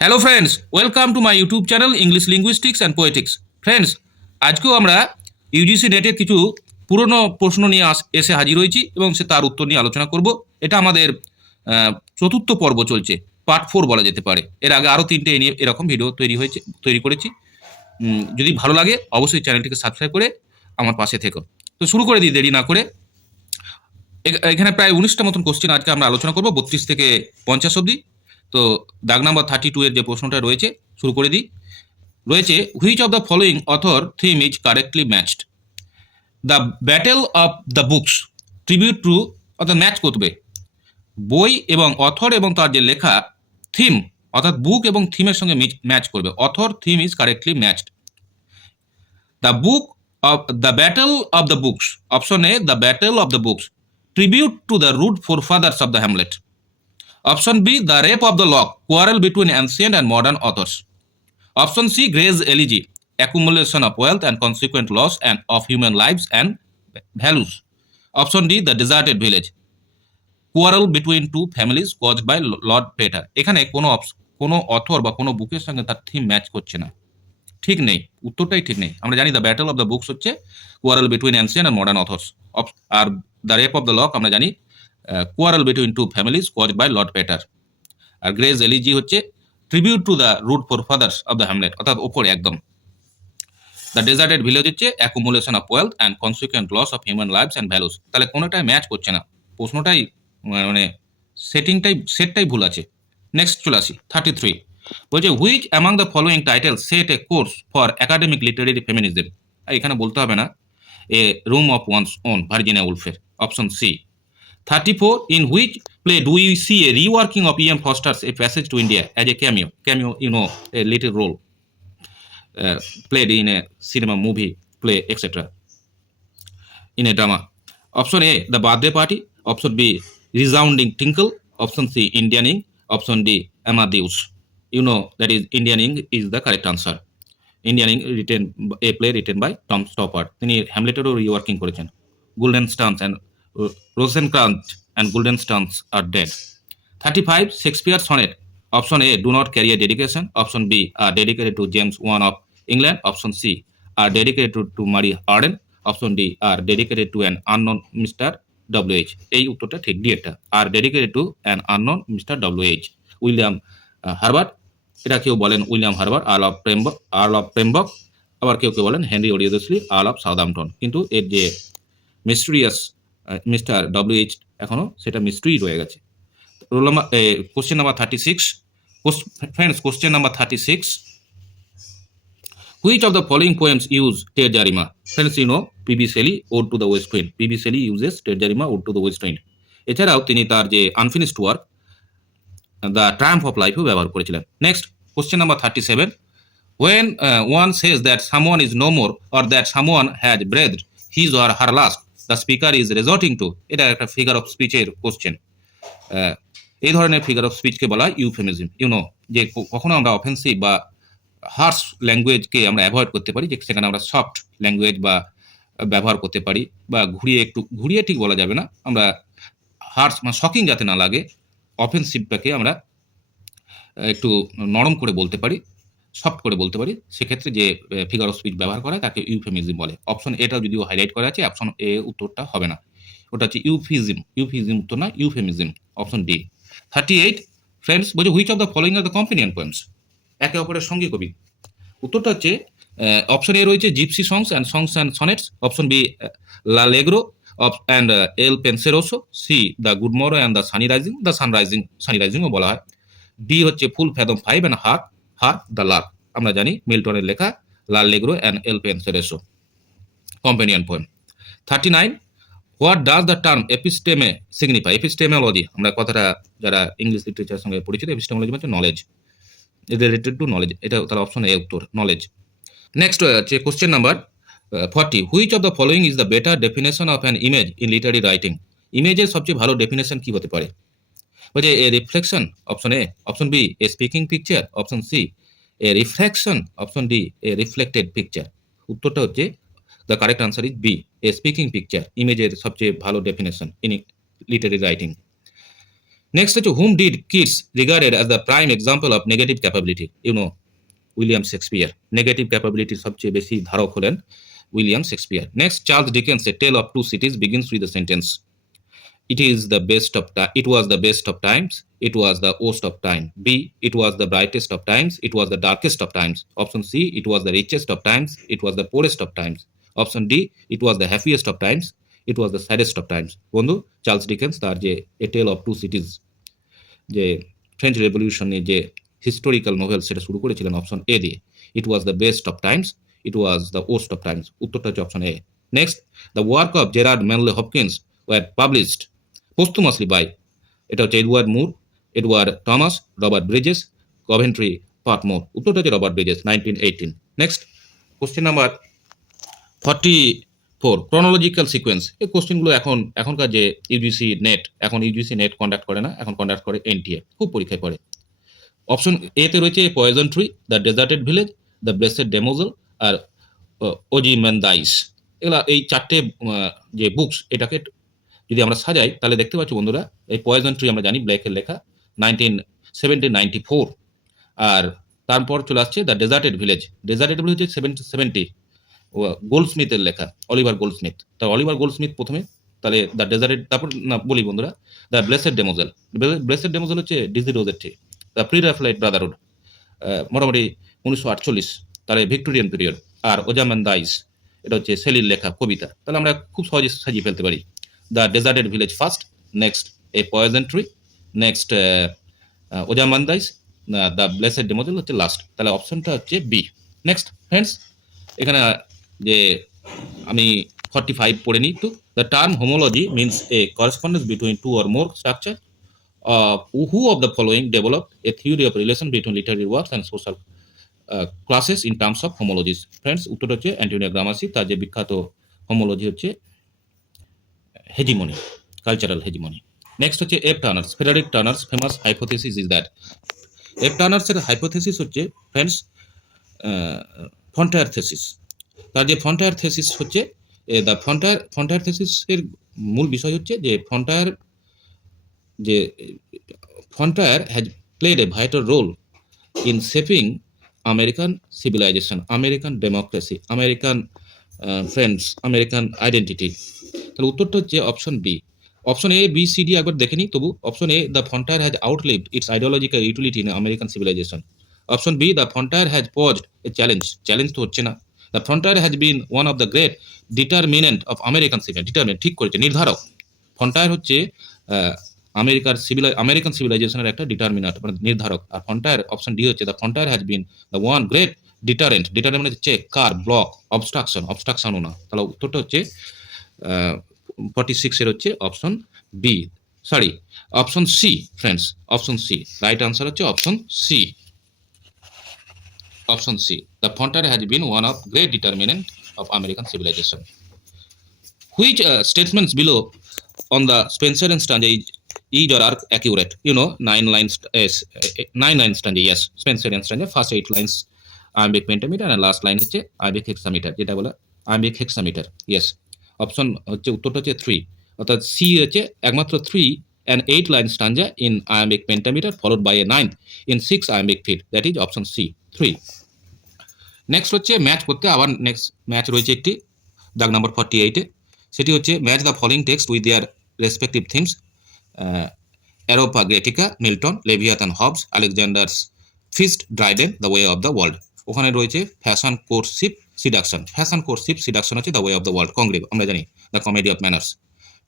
Hello friends, welcome to my YouTube channel English linguistics and Poetics. Friends, আজকেও আমরা UGC নেটের কিছু পুরনো প্রশ্ন নিয়ে এসে হাজির হয়েছি এবং তার উত্তর নিয়ে আলোচনা করব। এটা আমাদের চতুর্থ পর্ব চলছে, পার্ট 4 বলা যেতে পারে। এর আগে আরও 3টে নিয়ে এরকম ভিডিও তৈরি করেছি। যদি ভালো লাগে অবশ্যই চ্যানেলটিকে সাবস্ক্রাইব করে আমার পাশে থেকো। তো শুরু করে দিই দেরি না করে। এখানে প্রায় 19টা মতন কোশ্চেন আজকে আমরা আলোচনা করব, 32 থেকে 50 অবধি। তো দাগ নাম্বার 32 এর যে প্রশ্নটা রয়েছে শুরু করে দিই। রয়েছে, which of the following author theme is correctly matched? The battle of the books tribute two, অর্থাৎ ম্যাচ করবে বই এবং অথর এবং তার যে লেখা থিম, অর্থাৎ বুক এবং থিমের সঙ্গে ম্যাচ করবে। Author theme is correctly matched. The book of the battle of the books, option A the battle of the books tribute to the root forefathers of the Hamlet. Option B the rape of the lock, quarrel between ancient and modern authors. Option C, Gray's Elegy, accumulation of wealth and consequent loss and of human lives and values. Option D, The Deserted Village, quarrel between two families caused by Lord Peter. এখানে কোনো author বা কোনো বুকের সঙ্গে তার theme match করছে না, ঠিক নেই, উত্তরটাই ঠিক নেই। আমরা জানি the battle of the books হচ্ছে quarrel between ancient and modern authors, আর the rape of the lock আমরা জানি quarrel between two families caused by lord Petre. আর গ্রেজ এলিজি হচ্ছে tribute to the root forefathers of the hamlet, অর্থাৎ ওপরে একদম। The deserted village হচ্ছে accumulation of wealth and consequent loss of human lives and values. তাহলে কোনোটাই match করছে না, প্রশ্নটাই মানে সেটটাই ভুল আছে। নেক্সট চলে আসি 33। বলছে, which among the following title set a course for academic literary feminism. এখানে বলতে হবে না, a room of one's own, Virginia উলফের। Option C. 34. In which play do you see a reworking of E.M. Foster's A Passage to India as a cameo? Cameo, a little role played in a cinema, movie, play, etc. in a drama. Option A, The Birthday Party. Option B, Resounding Tinkle. Option C, Indianing. Option D, Amadeus. You know that is Indianing is the correct answer. Indianing, a play written by Tom Stoppard. তিনি হ্যামলেটেরও রিওয়ার্কিং করেছেন। Golden stance and Rosencrantz and Guildenstern are dead. 35. Shakespeare sonnet. Option A, do not carry a dedication. Option B, are dedicated to James I of England. Option C, are dedicated to Marie Arden. Option D, are dedicated to an unknown Mr. W.H. এই উত্তরটা ঠিক, ডিএটা আর dedicated to an unknown mister W.H. William Herbert. এটা কেউ বলেন William Herbert, earl of Pembroke, আবার কেউ বলেন Henry Wriothesley, earl of Southampton. কিন্তু এর যে মিস্টেরিয়াস মিস্টার W.H. এখনো সেটা মিস্ট্রি রয়ে গেছে। Roll number question number 36। Friends, question number 36, which of the following poems use terza rima? Friends, P B Shelley, ode to the west wind. P B Shelley uses terza rima, ode to the west wind. এছাড়াও তিনি তার যে unfinished work the triumph of লাইফও ব্যবহার করেছিলেন। Next, question number 37, when one says that someone is no more or that someone has breathed his or her last, the speaker is resorting to, এটা একটা figure of স্পিচের question. এই ধরনের figure of স্পিচকে বলা হয় euphemism. যে কখনো আমরা offensive বা হার্শ ল্যাঙ্গুয়েজকে আমরা অ্যাভয়েড করতে পারি, যে সেখানে আমরা সফট ল্যাঙ্গুয়েজ বা ব্যবহার করতে পারি, বা ঘুরিয়ে ঠিক বলা যাবে না, আমরা হার্শ মানে শকিং যাতে না লাগে, অফেন্সিভটাকে আমরা একটু নরম করে বলতে পারি, সফট করে বলতে পারি, সেক্ষেত্রে যে ফিগার অফ স্পিচ ব্যবহার করা হয় তাকে ইউফেমিজম বলে। অপশন এটা যদিও হাইলাইট করা আছে, অপশন এ উত্তরটা হবে না, ওটা হচ্ছে ইউফিজম উত্তর না, ইউফেমিজম, অপশন ডি। 38। ফ্রেন্ডস, বলছে which of the following are the companion poems, একে অপরের সঙ্গী কবি। উত্তরটা হচ্ছে অপশন এ রয়েছে gipsy songs and sonnets. Option B L'Allegro and Il Penseroso. C the good morrow and the sun রাইজিংও বলা হয়। ডি হচ্ছে full fathom 5 and hark the lark. আমরা জানি মিল্টনের লেখা L'Allegro and Il Penseroso, companion poem. 39। What does the term episteme signify? Epistemology, আমরা কথাটা যারা ইংলিশ লিটারেচারের সঙ্গে পরিচিত, এপিস্টেমোলজি মানে নলেজ, রিলেটেড টু নলেজ, এটা তার অপশন এ উত্তর, নলেজ। নেক্সট হচ্ছে question number 40, which of the following is the better definition of an image in literary writing? ইমেজের সবচেয়ে ভালো ডেফিনেশন কি হতে পারে? বলছে a reflection, option A. Option B, a speaking picture. Option C, a reflection. Option D, a reflected picture. উত্তরটা হচ্ছে the correct answer is B, a speaking picture. ইমেজের সবচেয়ে ভালো definition in literary writing. Next হচ্ছে whom did Keats regarded as the prime example of negative capability, William Shakespeare. Negative ক্যাপাবিলিটির সবচেয়ে বেশি ধারক হলেন William Shakespeare. Next, Charles Dickens a tale of two cities begins with the sentence it was the best of times, it was the worst of time. B, it was the brightest of times, it was the darkest of times. Option C, it was the richest of times, it was the poorest of times. Option D, it was the happiest of times, it was the saddest of times. বন্ধু, Charles Dickens তার যে এ tale of two সিটিজ, যে French রেভলিউশনের যে historical novel, সেটা শুরু করেছিলেন option A দিয়ে। It was the best of times, it was the worst of times. উত্তরটা হচ্ছে option A. Next, the work of Gerard Manley Hopkins were published posthumously by, এটা হচ্ছে Edward Moore, Edward Thomas, Robert Bridges, Coventry Patmore. উত্তরটা হচ্ছে Robert Bridges, 1918। Next, question number 44, chronological sequence. এই কোশ্চেনগুলো এখনকার যে ইউজিসি নেট, এখন ইউজিসি নেট কন্ডাক্ট করে না, এখন কন্ডাক্ট করে এনটিএ, খুব পরীক্ষায় পড়ে। অপশন এতে রয়েছে poison tree, the deserted village, the blessed damozel আর ওজিমেন্দাইস। এগুলা এই চারটে যে বুকস, এটাকে যদি আমরা সাজাই তাহলে দেখতে পাচ্ছি বন্ধুরা, এই পয়জন ট্রি আমরা জানি ব্ল্যাকের লেখা, 1794। আর তারপর চলে আসছে the deserted village. Deserted village হচ্ছে 1770, গোল্ডস্মিথের লেখা, অলিভার গোল্ডস্মিথ। তা অলিভার গোল্ডস্মিথ প্রথমে, তাহলে দ্য ডেজার্টেড, তারপর না বলি বন্ধুরা, দ্য ব্লেসেড ডেমোজেল। ব্লেসেড ডেমোজেল হচ্ছে ডিজি রোজের ট্রি। দ্য প্রি রাফায়েলাইট ব্রাদারহুড, মোটামুটি 1948, তাহলে ভিক্টোরিয়ান পিরিয়ড। আর ওজামেন্দাইস, এটা হচ্ছে সেলির লেখা কবিতা। তাহলে আমরা খুব সহজে সাজিয়ে ফেলতে পারি। The deserted village first, next a poison tree, next Ozymandias, the blessed damozel হচ্ছে লাস্ট। তাহলে অপশনটা হচ্ছে বি। নেক্সট ফ্রেন্ডস, এখানে যে আমি 45 পড়ে নিই তো। The term homology means a correspondence between two or more structure who of the following developed a theory of relation between literary works and social classes in terms of homologies? Friends, উত্তর হচ্ছে Antonio গ্রামাসি। তার যে বিখ্যাত homology হচ্ছে hegemony, cultural hegemony. Next হচ্ছে F Turner's, Frederick Turner's famous hypothesis is that. F টার্নার্সের hypothesis হচ্ছে friends frontier thesis. তার যে ফন্টায়ার থেসিস হচ্ছে, দ্য ফন্টায়ার থেসিসের মূল বিষয় হচ্ছে যে Frontier has played a vital role in shaping American civilization, American democracy, American American identity. তাহলে উত্তরটা হচ্ছে option B. Option A, B, C, D একবার দেখে নিই তবু। Option A, the frontier has outlived its ideological utility in American civilization. Option B, the frontier has posed a challenge তো হচ্ছে না। The frontier has been one of the great determinant of American civilization. Determinant ঠিক করেছে, নির্ধারক। Frontier হচ্ছে American সিভিলাইজেশনের একটা determiner, মানে নির্ধারক। আর ফ্রন্টায়ার, অপশন ডি হচ্ছে the frontier has been the one great deterrent. Deterrent মানে হচ্ছে কার, ব্লক, অবস্ট্রাকশনও না। তাহলে উত্তরটা হচ্ছে 46 এর হচ্ছে option B, sorry option C friends, option C. Right answer হচ্ছে option C. Option C, the frontier has been one of great determinant of American civilization. Which statements below on the Spencer and stanza is or are accurate? 9 lines, 9 stanza, yes, Spencer and stanza, first 8 lines iambic pentameter and last line হচ্ছে iambic hexameter, যেটা বলে iambic hexameter, yes। Option হচ্ছে, উত্তরটা হচ্ছে 3, অর্থাৎ C হচ্ছে একমাত্র 3 and 8 line stanza in iambic pentameter followed by a 9 in 6 iambic feet, that is option C, 3। Next হচ্ছে ম্যাচ করতে, আবার নেক্সট ম্যাচ রয়েছে একটি, দাগ নাম্বার 48-এ। সেটি হচ্ছে match the following text with their respective themes, Areopagitica, Milton, Leviathan, Hobbes, Alexander's feast, Dryden, the way of the world. ওখানে রয়েছে fashion courtship seduction. Fashion courtship seduction হচ্ছে the way of the world. Congreve আমরা জানি, the comedy of manners.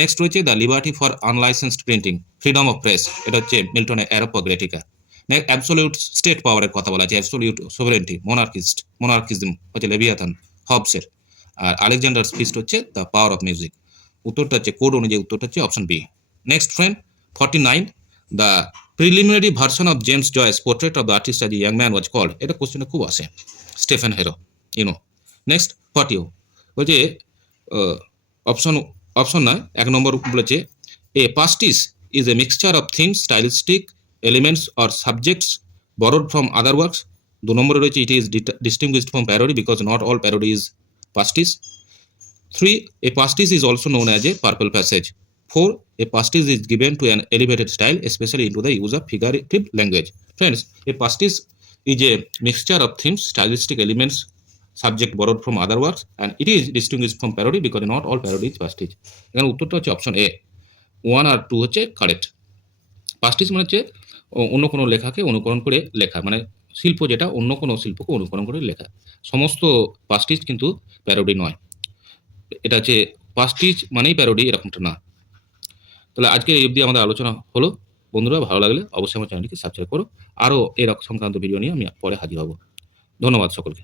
Next রয়েছে the liberty for unlicensed printing, freedom of press, এটা হচ্ছে মিল্টনের অ্যারোপাগ্রেটিকা। Absolute state পাওয়ারের কথা বলা আছে, অ্যাবসোলিউট সোভারেন্টি, মোনার্কিজম হচ্ছে লেভিয়াথান, হবসের। আর আলেকজান্ডার্স ফিস্ট হচ্ছে দ্য পাওয়ার অফ মিউজিক। উত্তরটা হচ্ছে কোড অনুযায়ী, উত্তরটা হচ্ছে option B. Next friend 49, the preliminary version of James Joyce portrait of the artist as a young man was called, এটা কোশ্চেনে খুব আসে, স্টেফেন হেরো, নেক্সট 40 বলছে অপশন নয়, 1 নম্বর বলেছে a pastiche is a mixture of themes, stylistic elements or subjects borrowed from other works। 2 নম্বরে রয়েছে it is distinguished from parody because not all parody is pastiche। 3, a pastiche is also known as a purple passage। 4. A pastiche is given to an elevated style, especially into the use of figurative language. Friends, a pastiche is a mixture of themes, stylistic elements, subject borrowed from other works, and it is distinguished from parody because not all parody is pastiche. এখানে উত্তরটা হচ্ছে option এ, 1 আর 2 হচ্ছে correct. পাস্টিজ মানে হচ্ছে অন্য কোনো লেখাকে অনুকরণ করে লেখা, মানে শিল্প যেটা অন্য কোনো শিল্পকে অনুকরণ করে লেখা। সমস্ত পাস্টিজ কিন্তু প্যারোডি নয়। এটা হচ্ছে পাস্টিজ মানেই প্যারোডি এরকমটা না। তাহলে আজকে এই অবধি আমাদের আলোচনা হলো। বন্ধুরা, ভালো লাগলে অবশ্যই আমার চ্যানেলটিকে সাবস্ক্রাইব করো। আরও এর সংক্রান্ত ভিডিও নিয়ে আমি পরে হাজির হব। ধন্যবাদ সকলকে।